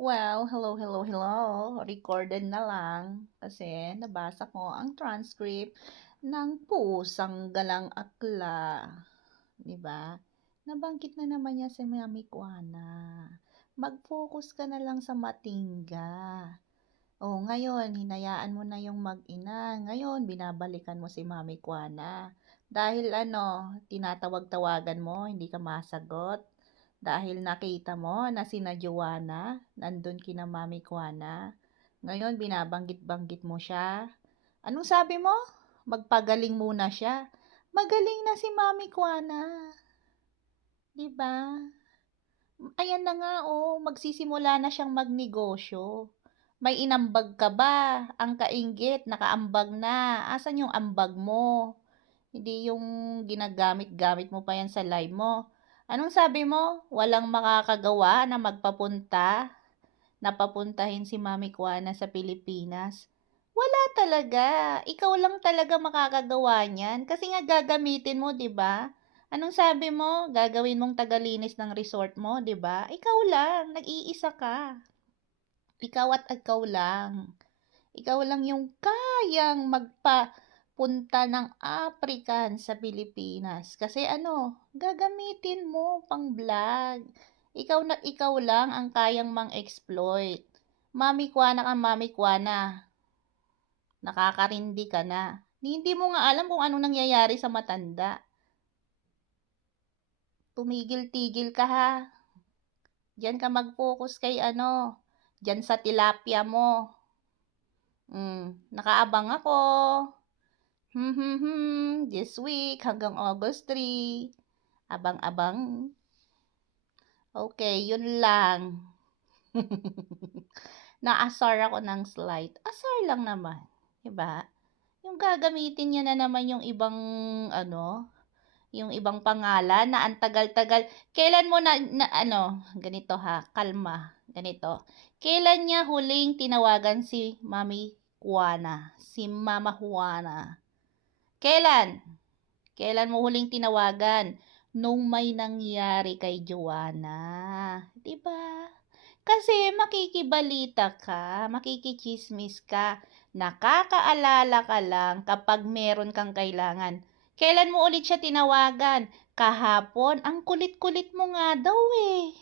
Well, hello, hello, hello. Recorded na lang kasi nabasa ko ang transcript ng Pusang Galang Akla. 'Di ba? Nabanggit na naman niya si Mami Juana. Mag-focus ka na lang sa Matingga. Oh, ngayon, hinayaan mo na yung mag-ina. Ngayon, binabalikan mo si Mami Juana. Dahil ano, tinatawag-tawagan mo, hindi ka masagot. Dahil nakita mo na sina Joanna, nandun kina Mami Juana. Ngayon, binabanggit-banggit mo siya. Anong sabi mo? Magpagaling muna siya. Magaling na si Mami Juana. 'Di ba? Ayan na nga, oh, magsisimula na siyang magnegosyo. May inambag ka ba? Ang kainggit, nakaambag na. Asan yung ambag mo? Hindi yung ginagamit-gamit mo pa yan sa live mo. Anong sabi mo? Walang makakagawa na magpapunta, na papuntahin si Mami Juana sa Pilipinas. Wala talaga. Ikaw lang talaga makakagawa niyan. Kasi nga gagamitin mo, 'di ba? Anong sabi mo? Gagawin mong tagalinis ng resort mo, 'di ba? Ikaw lang, nag-iisa ka. Ikaw at ikaw lang. Ikaw lang yung kayang magpapunta ng African sa Pilipinas. Kasi ano, gagamitin mo pang vlog. Ikaw lang ang kayang mang-exploit. Mami Kwana ka, Mami Kwana. Nakakarindi ka na. Hindi mo nga alam kung ano nangyayari sa matanda. Tumigil-tigil ka ha. Diyan ka mag-focus kay ano, diyan sa tilapia mo. Nakaabang ako. This week hanggang August 3. Abang-abang. Okay, yun lang. Naasar ako ng slide. Asar lang naman. Diba? Yung gagamitin niya na naman yung ibang ano, yung ibang pangalan na ang tagal-tagal. Kailan mo ganito ha, kalma, ganito. Kailan niya huling tinawagan si Mami Juana, si Mama Juana? Kailan? Kailan mo huling tinawagan? Nung may nangyari kay Joanna. 'Di ba? Kasi makikibalita ka, makikichismis ka, nakakaalala ka lang kapag meron kang kailangan. Kailan mo ulit siya tinawagan? Kahapon, ang kulit-kulit mo nga daw eh.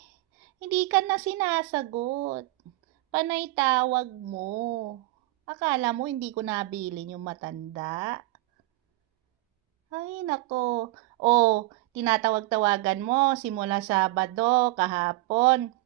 Hindi ka na sinasagot. Panay tawag mo. Akala mo hindi ko nabilin yung matanda? Ay, nako. Oh, tinatawag-tawagan mo simula Sabado, kahapon.